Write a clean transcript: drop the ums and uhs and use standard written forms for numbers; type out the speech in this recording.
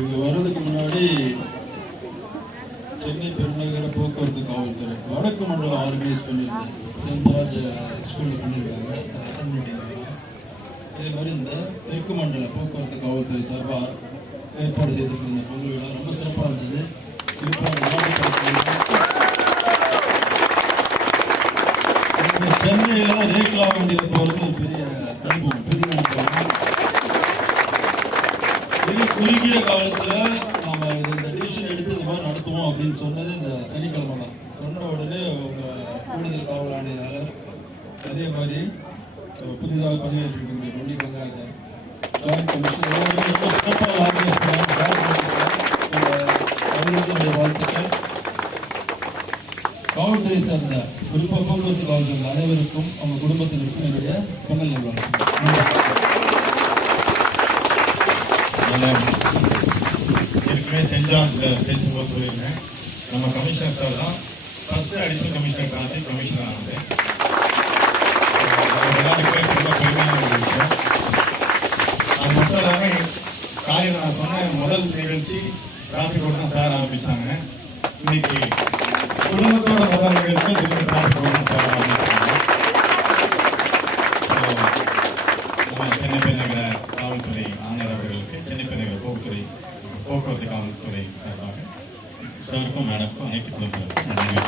இங்கே வர்றதுக்கு முன்னாடி சென்னை பெருநகர போக்குவரத்து காவல்துறை வடக்கு மண்டலம் ஆர்கனைஸ் பண்ணியிருந்தேன். சென்ட் ஜார்ஜ் ஸ்கூலில் பண்ணியிருக்காங்க, அட்டன் பண்ணியிருக்காங்க. இதே மாதிரி இந்த தெற்கு மண்டல போக்குவரத்து காவல்துறை சார்பாக ஏற்பாடு செய்திருந்த இந்த பொங்கல் விழா ரொம்ப சிறப்பாக இருந்தது. சென்னையில் ரேக்லா வண்டியில் போகிறது ஒரு பெரிய அனுபவம், பெரிய அனுபவம். மிக குறுகிய காலத்தில் நம்ம இந்த டிசிஷன் எடுத்து இந்த மாதிரி நடத்துவோம் அப்படின்னு சொன்னது இந்த சனிக்கிழமை தான். சொன்ன உடனே உங்கள் கூடுதல் காவல் ஆணையாளர், அதே மாதிரி புதிதாக பதவியேற்றிருக்கக்கூடிய மொழி வெங்காயம் ஜாயின்ட் கமிஷன் ரொம்ப சிறப்பாக ஆர்கனைஸ் அவர்களுக்கு வாழ்த்துக்கள். காவல்துறை சார்ந்த குறிப்பாக போக்குவரத்து காவல்துறை அனைவருக்கும் அவங்க குடும்பத்தினருக்கும் என்னுடைய பொங்கல் நல்வாழ்த்துக்கள். ஏற்கனவே சென்ட் ஜான்ஸில் பேசும்போது சொல்லியிருந்தேன், நம்ம கமிஷனர் சார் தான் ஃபஸ்ட்டு அடிஷனல் கமிஷனர் தாண்டி கமிஷனர் ஆனது. எல்லாருக்குமே ரொம்ப பெருமையான ஒரு விஷயம். அது மட்டும் இல்லாமல் காலையில் நான் சொன்ன முதல் நிகழ்ச்சி டிராஃபிக் ஓட்டம் சார் ஆரம்பித்தாங்க. இன்னைக்கு குடும்பத்தோட முதல் நிகழ்ச்சி திரும்ப டிராஃபிக் ஓட்டம் சார் ஆரம்பித்தாங்க. சென்னை பெருநகர காவல்துறை ஆணையர் அவர்களுக்கு, சென்னை பெருநகர போக்குவரத்து காவல்துறை சார்பாக சாருக்கும் மேடமுக்கும் அனைத்து குடும்பங்களுக்கும் நன்றி.